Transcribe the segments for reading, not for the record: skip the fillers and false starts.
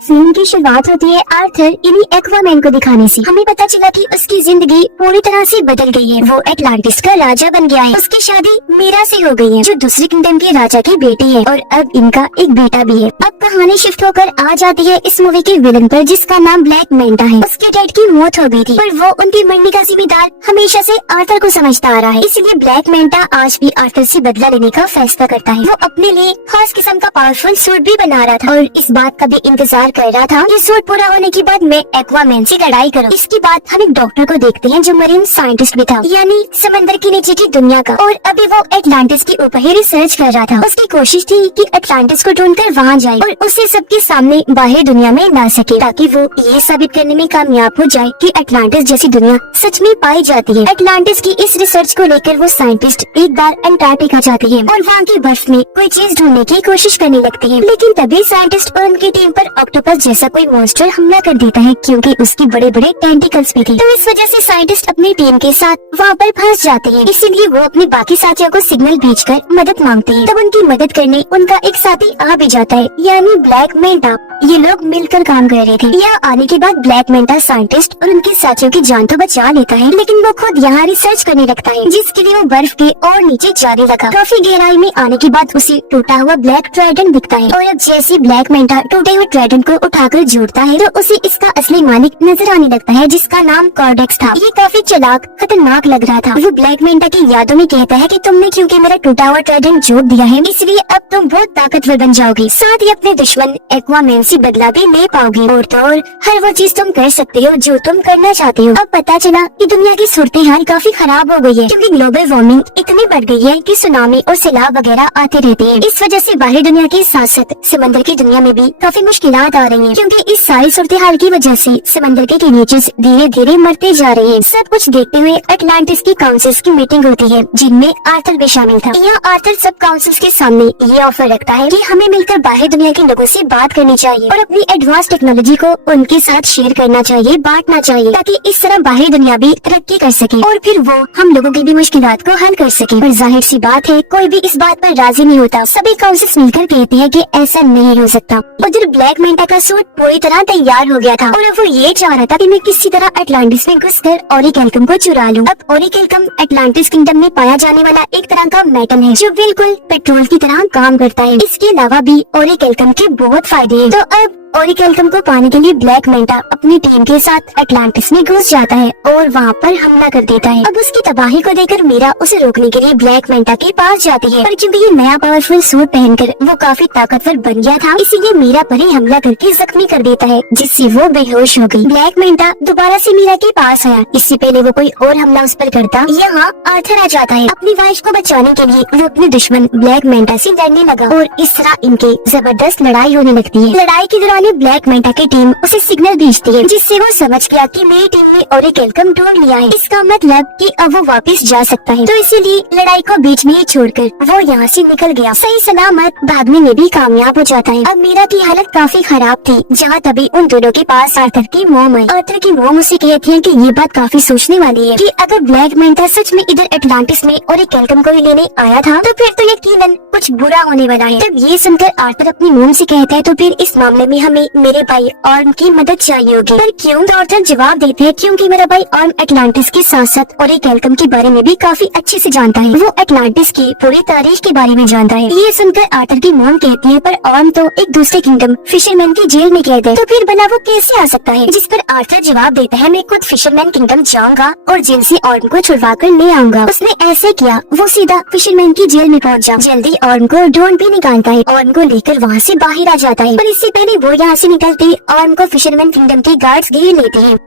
Film की शुरुआत होती है आर्थर इन्हीं एक्वामैन को दिखाने से। हमें पता चला कि उसकी जिंदगी पूरी तरह से बदल गई है। वो एटलांटिस का राजा बन गया है। उसकी शादी मीरा से हो गई है, जो दूसरे किंगडम के राजा की बेटी है, और अब इनका एक बेटा भी है। अब कहानी शिफ्ट होकर आ जाती है इस मूवी के विलन पर, जिसका नाम ब्लैक मैंटा है। उसके डैड की मौत हो गई थी, पर वो उनके मरने का जिम्मेदार हमेशा से आर्थर को समझता आ रहा है। इसलिए ब्लैक मैंटा आज भी आर्थर से बदला लेने का फैसला करता है। वो अपने लिए खास किस्म का पावरफुल सूट भी बना रहा था और इस बात का भी इंतजार कर रहा था कि सूट पूरा होने के बाद मैं एक्वामैन से लड़ाई करूं। इसके बाद हम एक डॉक्टर को देखते हैं जो मरीन साइंटिस्ट भी था, यानी समंदर के नीचे की दुनिया का, और अभी वो एटलांटिस के ऊपर ही रिसर्च कर रहा था। उसकी कोशिश थी कि एटलांटिस को ढूंढकर वहाँ जाए और उसे सबके सामने बाहर दुनिया में ला सके, ताकि वो ये साबित करने में कामयाब हो जाए कि एटलांटिस जैसी दुनिया सच में पाई जाती है। एटलांटिस की इस रिसर्च को लेकर वो साइंटिस्ट एक बार अंटार्कटिका जाती है और वहाँ की बर्फ में कोई चीज ढूंढने की कोशिश करने लगती है। लेकिन तभी साइंटिस्ट और उनकी टीम पर ऑक्टोपस जैसा कोई मॉन्स्टर हमला कर देता है, क्योंकि उसकी बड़े बड़े टेंटिकल्स भी थे। तो इस वजह से साइंटिस्ट अपनी टीम के साथ वहाँ पर फंस जाते हैं। इसीलिए वो अपने बाकी साथियों को सिग्नल भेजकर मदद मांगते हैं। तब उनकी मदद करने उनका एक साथी आ भी जाता है, यानी ब्लैक मैंटा। ये लोग मिलकर काम कर रहे थे। यहाँ आने के बाद ब्लैक मैंटा साइंटिस्ट और उनके साथियों की जान तो बचा लेता है, लेकिन वो खुद यहाँ रिसर्च करने लगता है, जिसके लिए वो बर्फ के और नीचे जाने लगा। काफी गहराई में आने के बाद उसे टूटा हुआ ब्लैक ट्राइडेंट दिखता है, और अब जैसे ब्लैक मैंटा टूटे हुए ट्राइडेंट को उठाकर जोड़ता है, तो उसे इसका असली मालिक नजर आने लगता है, जिसका नाम कॉर्डेक्स था। ये काफी चालाक खतरनाक लग रहा था। वो ब्लैक मैंटा की यादों में कहता है कि तुमने क्योंकि मेरा टूटा हुआ ट्राइडेंट जोड़ दिया है, इसलिए अब तुम बहुत ताकतवर बन जाओगे, साथ ही अपने दुश्मन एक्वामैन से बदला भी ले पाओगे, और तो और हर वो चीज तुम कर सकते हो जो तुम करना चाहते हो। अब पता चला कि दुनिया की सूरत हाल काफी खराब हो गई है, क्योंकि ग्लोबल वार्मिंग इतनी बढ़ गई है कि सुनामी और सैलाब वगैरह आते रहते हैं। इस वजह से बाहरी दुनिया के साथ साथ समंदर की दुनिया में भी काफी मुश्किलात आ रही हैं, क्योंकि इस सारी सूरत हाल की वजह से समंदर के क्रीचर्स धीरे धीरे मरते जा रहे हैं। सब कुछ देखते हुए एटलांटिस की काउंसिल्स की मीटिंग होती है, जिनमें आर्थर भी शामिल था। यहाँ आर्थर सब काउंसिल्स के सामने ये ऑफर रखता है कि हमें मिलकर बाहरी दुनिया के लोगों से बात करनी चाहिए और अपनी एडवांस टेक्नोलॉजी को उनके साथ शेयर करना चाहिए, बांटना चाहिए, ताकि इस तरह बाहरी दुनिया भी तरक्की कर सके और फिर वो हम लोगों की भी मुश्किलात को हल कर सके। पर जाहिर सी बात है, कोई भी इस बात पर राजी नहीं होता। सभी काउंसिल्स मिलकर कहते हैं कि ऐसा नहीं हो सकता। उधर ब्लैक मैंटा का सूट पूरी तरह तैयार हो गया था और अब वो ये चाह रहा था कि मैं किसी तरह एटलांटिस में घुसकर ओरिकेल्कम को चुरा लूं। अब ओरिकेल्कम एटलांटिस किंगडम में पाया जाने वाला एक तरह का मेटल है, जो बिल्कुल पेट्रोल की तरह काम करता है। इसके अलावा भी ओरिकेल्कम के बहुत फायदे हैं। तो अब ओरिकेल्कम को पाने के लिए ब्लैक मैंटा अपनी टीम के साथ एटलांटिस में घुस जाता है और वहाँ पर हमला कर देता है। अब उसकी तबाही को देखकर मीरा उसे रोकने के लिए ब्लैक मैंटा के पास जाती है, पर क्योंकि ये नया पावरफुल सूट पहनकर वो काफी ताकतवर बन गया था, इसीलिए मीरा पर ही हमला करके जख्मी कर देता है, जिससे वो बेहोश हो गई। ब्लैक मैंटा दोबारा से मीरा के पास आया। इससे पहले वो कोई और हमला उस पर करता, यहाँ आर्थर आ जाता है। अपनी वाइफ को बचाने के लिए वो अपने दुश्मन ब्लैक मैंटा से लड़ने लगा और इस तरह इनके जबरदस्त लड़ाई होने लगती है। लड़ाई के दौरान ब्लैक मैंटा की टीम उसे सिग्नल भेजती है, जिससे वो समझ गया कि मेरी टीम ने ओरिकेल्कम ढूंढ लिया है। इसका मतलब कि अब वो वापस जा सकता है। तो इसीलिए लड़ाई को बीच में ही छोड़कर वो यहाँ से निकल गया। सही सलामत भागने में भी कामयाब हो जाता है। अब मीरा की हालत काफी खराब थी, जहाँ तभी उन दोनों के पास आर्थर की मॉम आई। आर्थर की मॉम उसे कहती है कि ये बात काफी सोचने वाली है कि अगर ब्लैक मैंटा सच में इधर एटलांटिस में ओरिकेल्कम को ही लेने आया था, तो फिर तो यकीनन कुछ बुरा होने वाला है। तब ये सुनकर आर्थर अपनी मॉम से कहता है, तो फिर इस मामले में हमें मेरे भाई ऑर्म की मदद चाहिए होगी। पर क्यों? तो आर्थर जवाब देते हैं, क्योंकि मेरा भाई ऑर्म एटलांटिस के साथ साथ ओरिकेल्कम के बारे में भी काफी अच्छे से जानता है। वो एटलांटिस की पूरी तारीख के बारे में जानता है। ये सुनकर आर्थर की मॉम कहती है, पर ऑर्म तो एक दूसरे किंगडम फिशरमैन की जेल में कैद है, तो फिर भला वो कैसे आ सकता है? जिस पर आर्थर जवाब देता है, मैं खुद फिशरमैन किंगडम जाऊंगा और जेल से ऑर्म को छुड़वा कर ले आऊंगा। उसने ऐसे किया, वो सीधा फिशरमैन की जेल में पहुंचा। जल्दी ऑर्म को ढूंढ भी निकालता है, ऑर्म को लेकर वहाँ से बाहर आ जाता है। पर इससे पहले वो यहाँ से निकलते ऑर्म को फिशरमैन किंगडम के गार्ड्स घेर लेते हैं।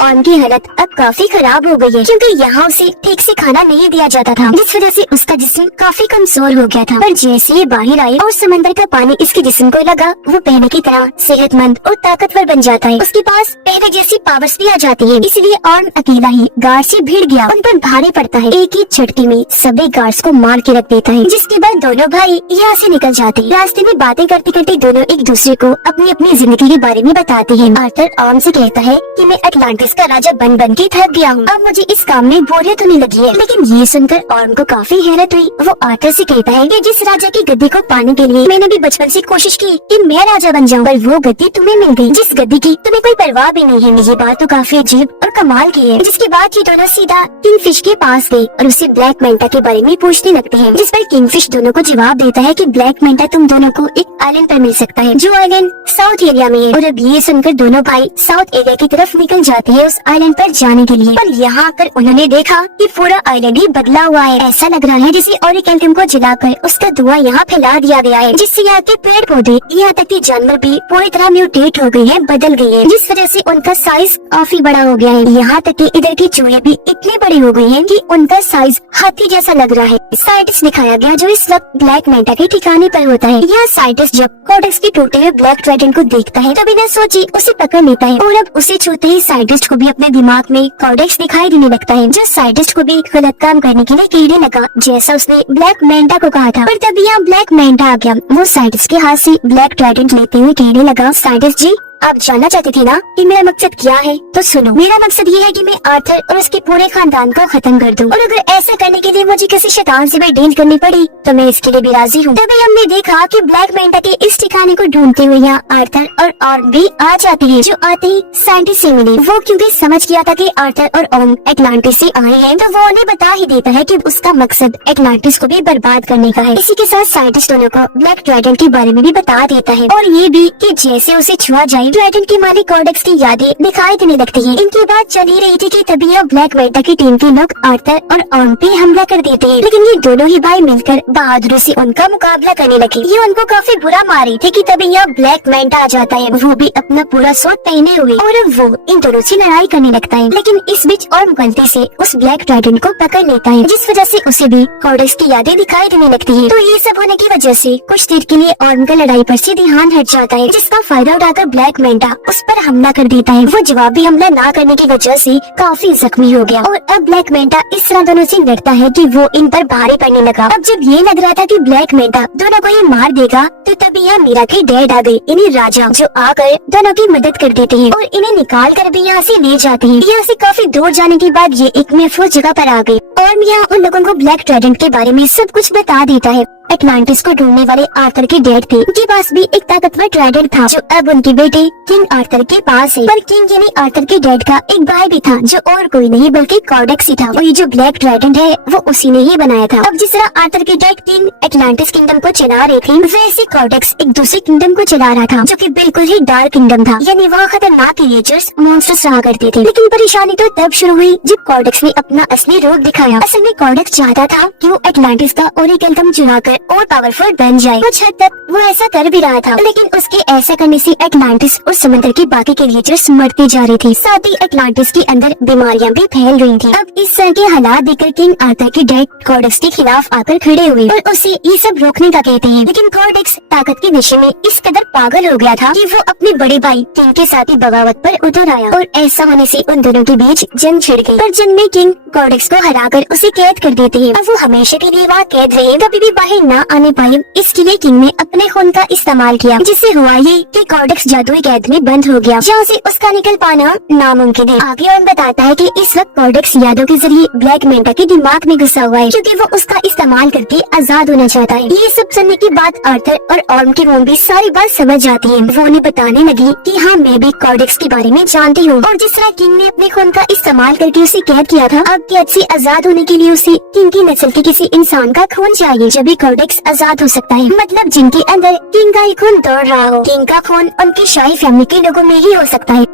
ऑर्म की हालत अब काफी खराब हो गई है, क्योंकि यहाँ उसे ठीक से खाना नहीं दिया जाता था, जिस वजह से उसका जिस्म काफी कमजोर हो गया था। पर जैसे ये बाहर आए और समंदर का पानी इसके जिस्म को लगा, वो पहले की तरह सेहतमंद और ताकतवर बन जाता है। उसके पास पहले जैसी पावर्स भी आ जाती है। इसलिए ऑर्म अकेला ही गार्ड से भिड़ गया, उन पर भारी पड़ता है। एक ही झटके में सभी गार्ड्स को मार के रख देता है, जिसके बाद दोनों भाई यहाँ से निकल जाते हैं। रास्ते में बातें करते करते दोनों एक दूसरे को अपनी अपनी जिंदगी के बारे में बताते हैं। आर्थर ऑर्म से कहता है कि मैं एटलांटिस लैंडरिस का राजा बन बन के थक गया हूँ। अब मुझे इस काम में बोरियत होने लगी है। लेकिन ये सुनकर ऑर्म को काफी हैरत हुई। वो आर्थर से कहता है कि जिस राजा की गद्दी को पाने के लिए मैंने भी बचपन से कोशिश की कि मैं राजा बन जाऊँ, पर वो गद्दी तुम्हें मिल गई जिस गद्दी की तुम्हें कोई परवाह भी नहीं है। ये बात तो काफी अजीब और कमाल की है। जिसके बाद ये दोनों सीधा किंगफिश के पास गए और उससे ब्लैक मेंटा के बारे में पूछने लगते हैं, जिस पर किंगफिश दोनों को जवाब देता है कि ब्लैक मेंटा तुम दोनों को एक आइलैंड पर मिल सकता है जो आइलैंड साउथ एरिया में है। और अब ये सुनकर दोनों भाई साउथ एरिया की तरफ निकल जाते हैं उस आइलैंड पर जाने के लिए। पर यहाँ आकर उन्होंने देखा कि पूरा आइलैंड ही बदला हुआ है। ऐसा लग रहा है जैसे ऑरिकेल्टम को जलाकर उसका धुआं यहाँ फैला दिया गया है, जिससे यहाँ के पेड़ पौधे यहाँ तक कि जानवर भी पूरी तरह म्यूटेट हो गई है, बदल गई है, जिस वजह से उनका साइज काफी बड़ा हो गया है। यहाँ तक कि इधर की चूहे भी इतनी बड़ी हो गई हैं कि उनका साइज हाथी जैसा लग रहा है। साइंटिस्ट दिखाया गया जो इस वक्त ब्लैक मेंटा के ठिकाने पर होता है। यह साइंटिस्ट जब कोडेक्स के टूटे हुए ब्लैक ट्राइडेंट को देखता है तो बिना सोचे उसे पकड़ लेता है और अब उसे छूते ही साइंटिस्ट को भी अपने दिमाग में कोडेक्स दिखाई देने लगता है, जो साइंटिस्ट को भी गलत काम करने के लिए कहने लगा जैसा उसने ब्लैक मेंटा को कहा था। पर तभी यहाँ ब्लैक मेंटा आ गया। वो साइंटिस्ट के हाथ से ब्लैक ट्राइडेंट लेते हुए कहने लगा, साइंटिस्ट जी आप जानना चाहते थे ना कि मेरा मकसद क्या है, तो सुनो। मेरा मकसद ये है कि मैं आर्थर और उसके पूरे खानदान को खत्म कर दूं, और अगर ऐसा करने के लिए मुझे किसी शैतान से भी डील करनी पड़ी तो मैं इसके लिए भी राजी हूँ। तभी हमने देखा कि ब्लैक मेंटा के इस ठिकाने को ढूंढते हुए यहाँ आर्थर और ऑर्म भी आ जाते हैं, जो आते ही साइंटिस्ट से मिले। वो क्योंकि समझ गया था कि आर्थर और ऑर्म एटलांटिस से आए हैं, तो वो उन्हें बता ही देता है कि उसका मकसद एटलांटिस को भी बर्बाद करने का है। इसी के साथ साइंटिस्ट दोनों को ब्लैक ट्राइडेंट के बारे में भी बता देता है, और ये भी कि जैसे उसे छुआ जाए ट्राइडेंट के मालिक कोडेक्स की यादें दिखाई देने लगती हैं। इनकी बात चल ही रही थी कि तभी यह ब्लैक मेंटा की टीम के लोग आर्थर और ऑर्म पे हमला कर देते हैं। लेकिन ये दोनों ही भाई मिलकर बहादुरी से उनका मुकाबला करने लगे। ये उनको काफी बुरा मार रही थी कि तभी यह ब्लैक मेंटा आ जाता है, वो भी अपना पूरा सूट पहने हुए, और अब वो इन दोनों से लड़ाई करने लगता है। लेकिन इस बीच ऑर्म गलती से उस ब्लैक ट्राइडेंट को पकड़ लेता है, जिस वजह से उसे भी कोडेक्स की यादें दिखाई देने लगती है। तो ये सब होने की वजह से कुछ देर के लिए ऑर्म का लड़ाई पर से ध्यान हट जाता है, जिसका फायदा उठाकर ब्लैक मेंटा उस पर हमला कर देता है। वो जवाबी हमला ना करने की वजह से काफी जख्मी हो गया, और अब ब्लैक मेंटा इस तरह दोनों से लड़ता है कि वो इन पर भारी पड़ने लगा। अब जब ये लग रहा था कि ब्लैक मेंटा दोनों को ही मार देगा, तो तभी यहाँ मीरा की डैड आ गई, इन्हें राजा, जो आकर दोनों की मदद कर देते हैं और इन्हें निकाल कर भी यहाँ से ले जाते हैं। यहाँ से काफी दूर जाने के बाद ये एक महफूज जगह पर आ गई, और यहाँ उन लोगों को ब्लैक ट्राइडेंट के बारे में सब कुछ बता देता है। एटलांटिस को ढूंढने वाले आर्थर के डैड थे, उनके पास भी एक ताकतवर ट्राइडेंट था, जो अब उनके बेटे किंग आर्थर के पास है। पर किंग यानी आर्थर के डैड का एक भाई भी था, जो और कोई नहीं बल्कि कोडेक्स ही था। और ये जो ब्लैक ट्राइडेंट है वो उसी ने ही बनाया था। अब जिस तरह आर्थर के डैड किंग एटलांटिस किंगडम को चला रहे थे, वैसे कोडेक्स एक दूसरे किंगडम को चला रहा था, जो कि बिल्कुल ही डार्क किंगडम था, यानी वहाँ खतरनाक क्रिएचर्स मॉन्स्टर्स रहा करते थे। लेकिन परेशानी तो तब शुरू हुई जब कोडेक्स ने अपना असली रूप दिखाया। असल में कोडेक्स चाहता था कि वो एटलांटिस का ओरिकेल्टम चुरा कर और पावरफुल बन जाए। कुछ हद तक वो ऐसा कर भी रहा था, लेकिन उसके ऐसा करने से एटलांटिस और समुद्र के बाकी क्रिएचर्स मरते जा रहे थे। साथ ही एटलांटिस के अंदर बीमारियां भी फैल रही थी। अब इस तरह के हालात देखकर किंग आर्थर के डैड कोडेक्स के खिलाफ आकर खड़े हुए और उसे ये सब रोकने का कहते हैं। लेकिन कोडेक्स ताकत के नशे में इस कदर पागल हो गया था कि वो अपने बड़े भाई किंग के साथ ही बगावत पर उतर आया, और ऐसा होने से उन दोनों के बीच जंग छिड़ गई। पर जंग में किंग कोडेक्स को हराकर उसे कैद कर देते हैं। अब वो हमेशा के लिए वहाँ कैद रहे, कभी भी बाहर न आने पाए। इसके लिए किंग ने अपने खून का इस्तेमाल किया, जिससे हुआ ये कि कोडेक्स जादुई कैद में बंद हो गया, जहाँ से उसका निकल पाना नामुमकिन है। आगे और बताता है कि इस वक्त कोडेक्स यादों के जरिए ब्लैक मेंटा के दिमाग में घुसा हुआ है, क्योंकि वो उसका इस्तेमाल करके आजाद होना चाहता है। ये सब सुनने के बाद आर्थर और ऑर्म की मॉम भी सारी बात समझ जाती है। वो उन्हें बताने लगी कि हाँ, मैं भी कोडेक्स के बारे में जानती हूँ, और जिस तरह किंग ने अपने खून का इस्तेमाल करके उसे कैद किया था, अब कैद से आजाद होने के लिए उसे किंग की नस्ल के किसी इंसान का खून चाहिए, जब भी कोडेक्स आजाद हो सकता है। मतलब जिनके अंदर किंग का ही खून दौड़ रहा हो। किंग का खून उनकी शाही फैमिली के लोगों में ही हो सकता है।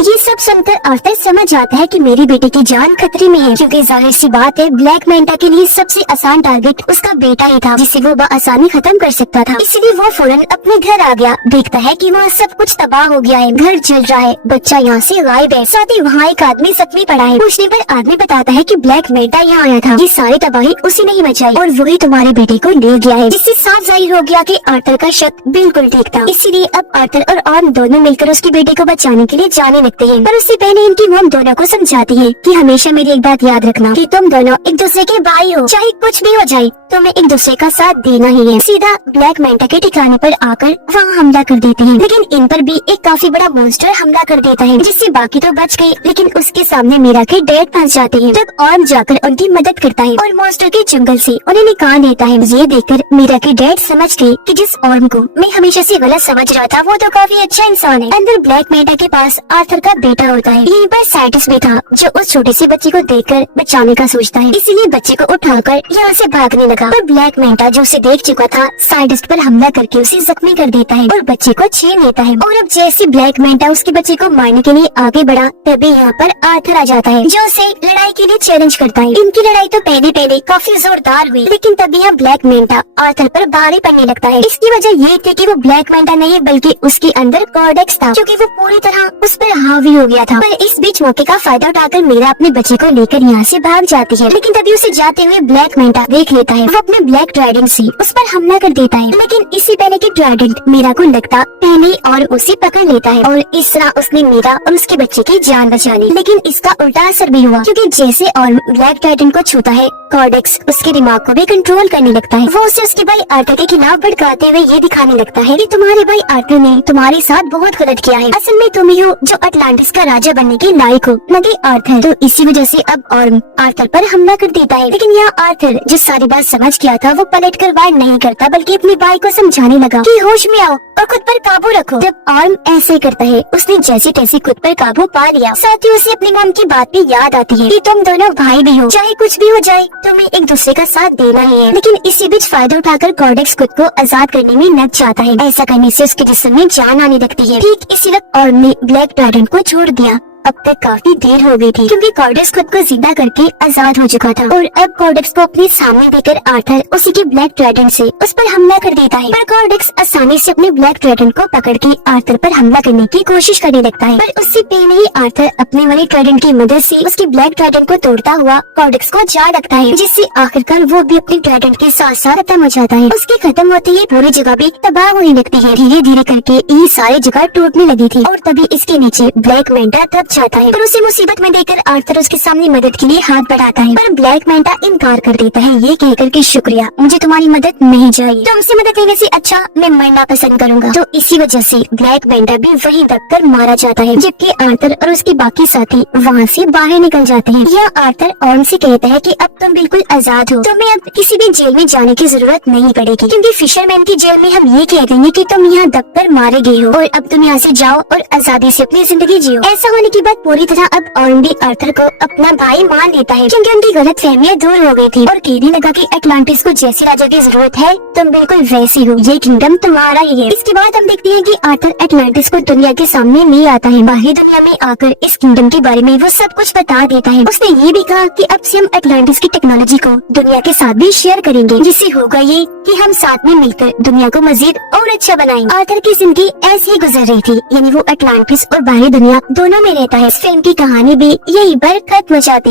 ये सब सुनकर आर्थर समझ आता है कि मेरी बेटी की जान खतरे में है, क्योंकि जाहिर सी बात है ब्लैक मेंटा के लिए सबसे आसान टारगेट उसका बेटा ही था, जिसे वो बआसानी खत्म कर सकता था। इसलिए वो फौरन अपने घर आ गया। देखता है कि वहाँ सब कुछ तबाह हो गया है, घर जल रहा है, बच्चा यहाँ से गायब है, साथ ही वहाँ एक आदमी जख्मी पड़ा है। पूछने पर आदमी बताता है कि ब्लैक मेंटा यहाँ आया था, ये सारी तबाही उसी ने ही मचाई और वही तुम्हारे बेटे को ले गया है, जिससे साफ जाहिर हो गया कि आर्थर का शक बिल्कुल ठीक था। इसीलिए अब आर्थर और ऑर्म दोनों मिलकर उसकी बेटी को बचाने के लिए जाने लगते हैं, पर उससे पहले इनकी मॉम दोनों को समझाती है कि हमेशा मेरी एक बात याद रखना कि तुम दोनों एक दूसरे के भाई हो, चाहे कुछ भी हो जाए तुम्हें एक दूसरे का साथ देना ही है। सीधा ब्लैक मैंटा के ठिकाने पर आकर वहाँ हमला कर देते हैं, लेकिन इन पर भी एक काफी बड़ा मॉन्स्टर हमला कर देता है, जिससे बाकी तो बच गए, लेकिन उसके सामने मीरा के डैड फंस जाते हैं। तब ऑर्म जाकर उनकी मदद करता है और मॉन्स्टर के जंगल से उन्हें निकाल देता है। ये देखकर मीरा के डैड समझ गए कि जिस ऑर्म को मैं हमेशा से गलत समझ रहा था वो तो काफी अच्छा इंसान है। अंदर ब्लैक मैंटा के पास आर्थर का बेटा होता है। यहीं पर साइंटिस्ट भी था जो उस छोटे से बच्चे को देखकर बचाने का सोचता है, इसीलिए बच्चे को उठाकर यहाँ से भागने लगा। पर ब्लैक मैंटा जो उसे देख चुका था साइंटिस्ट पर हमला करके उसे जख्मी कर देता है और बच्चे को छीन लेता है। और अब जैसे ब्लैक मैंटा उसके बच्चे को मारने के लिए आगे बढ़ा तभी यहाँ पर आर्थर आ जाता है, जो उसे लड़ाई के लिए चैलेंज करता है। इनकी लड़ाई तो पहले काफी जोरदार हुई, लेकिन तभी यहाँ ब्लैक मैंटा आर्थर पर भारी पड़ने लगता है। इसकी वजह ये थी कि वो ब्लैक मैंटा नहीं बल्कि उसके अंदर कॉर्डेक्स था, क्योंकि वो पूरी तरह उस पर हावी हो गया था। पर इस बीच मौके का फायदा उठाकर मीरा अपने बच्चे को लेकर यहाँ से भाग जाती है, लेकिन तभी उसे जाते हुए ब्लैक मैंटा देख लेता है। वो अपने ब्लैक ट्राइडेंट से उस पर हमला कर देता है, लेकिन इससे पहले कि ट्राइडेंट मीरा को लगता पहले और उसे पकड़ लेता है और इस तरह उसने मीरा और उसके बच्चे की जान बचा ली। लेकिन इसका उल्टा असर भी हुआ, क्योंकि जैसे और ब्लैक ट्राइडेंट को छूता है कॉर्डेक्स उसके दिमाग को भी कंट्रोल करने लगता है। वो उसे उसके भाई आर्थर के खिलाफ भड़काते हुए ये दिखाने लगता है कि तुम्हारे भाई आर्थर ने तुम्हारे साथ बहुत गलत किया है, असल में तुम ही हो जो अटलांटिस का राजा बनने के लायक हो, न कि आर्थर। तो इसी वजह से अब ऑर्म आर्थर पर हमला कर देता है, लेकिन यहाँ आर्थर जो सारी बात समझ गया था वो पलट कर वार नहीं करता, बल्कि अपने भाई को समझाने लगा कि होश में आओ और खुद पर काबू रखो। जब ऑर्म ऐसे करता है उसने जैसे तैसे खुद पर काबू पा लिया। साथ ही उसे अपनी मॉम की बात भी याद आती है कि तुम दोनों भाई भी हो, चाहे कुछ भी हो जाए तुम्हें एक दूसरे का साथ देना ही है। लेकिन इसी बीच फायदा उठाकर कॉर्डेक्स खुद को आजाद करने में लग जाता है। ऐसा करने से उसके जिस्म में जान आने लगती है। ठीक इसी वक्त ऑर्म ने ब्लैक ट्राइडेंट को छोड़ दिया। अब तक काफी देर हो गई थी, क्योंकि कॉर्डेक्स खुद को जिंदा करके आजाद हो चुका था और अब कॉर्डेक्स को अपने सामने देकर आर्थर उसी के ब्लैक ट्राइडेंट से उस पर हमला कर देता है। पर कॉर्डेक्स आसानी से अपने ब्लैक ट्राइडेंट को पकड़ के आर्थर पर हमला करने की कोशिश करने लगता है, पर उससे पहले ही आर्थर अपने वाले ट्राइडेंट की मदद से उसके ब्लैक ट्राइडेंट को तोड़ता हुआ कॉर्डेक्स को जा लगता है, जिससे आखिरकार वो भी अपने ट्राइडेंट के साथ साथ खत्म हो जाता है। उसके खत्म होते ही पूरी जगह भी तबाह होने लगती है। धीरे धीरे करके ये सारी जगह टूटने लगी थी और तभी इसके नीचे ब्लैक मैंटा दब जाता है। पर उसे मुसीबत में देखकर आर्थर उसके सामने मदद के लिए हाथ बढ़ाता है, पर ब्लैक मैंटा इनकार कर देता है ये कहकर कि शुक्रिया, मुझे तुम्हारी मदद नहीं चाहिए, तुमसे मदद लेने से अच्छा मैं मरना पसंद करूंगा। तो इसी वजह से ब्लैक मैंटा भी वहीं दबकर मारा जाता है, जबकि आर्थर और उसके बाकी साथी वहाँ से बाहर निकल जाते हैं। यह आर्थर ऑर्म से कहता है कि अब तुम बिल्कुल आजाद हो, तुम्हें अब किसी भी जेल में जाने की जरूरत नहीं पड़ेगी, क्योंकि फिशरमैन की जेल में हम ये कह देंगे कि तुम यहाँ दबकर मारे गए हो और अब तुम यहाँ से जाओ और आजादी से अपनी जिंदगी जियो। ऐसा होने के बाद पूरी तरह अब ऑर्म भी आर्थर को अपना भाई मान लेता है, क्योंकि उनकी गलत फहमियाँ दूर हो गई थी और कहने लगा कि अटलांटिस को जैसे राजा की जरूरत है तुम बिल्कुल वैसी हो, ये किंगडम तुम्हारा ही है। इसके बाद हम देखते हैं कि आर्थर अटलांटिस को दुनिया के सामने ले आता है। बाहरी दुनिया में आकर इस किंगडम के बारे में वो सब कुछ बता देता है। उसने ये भी कहा कि अब से हम अटलांटिस की टेक्नोलॉजी को दुनिया के साथ भी शेयर करेंगे, जिससे होगा ये कि हम साथ में मिलकर दुनिया को मजीद और अच्छा बनाएंगे। आर्थर की जिंदगी ऐसी ही गुजर रही थी, यानी वो अटलांटिस और बाहरी दुनिया दोनों में रहता है। इस फिल्म की कहानी भी यही पर खत्म हो जाती है।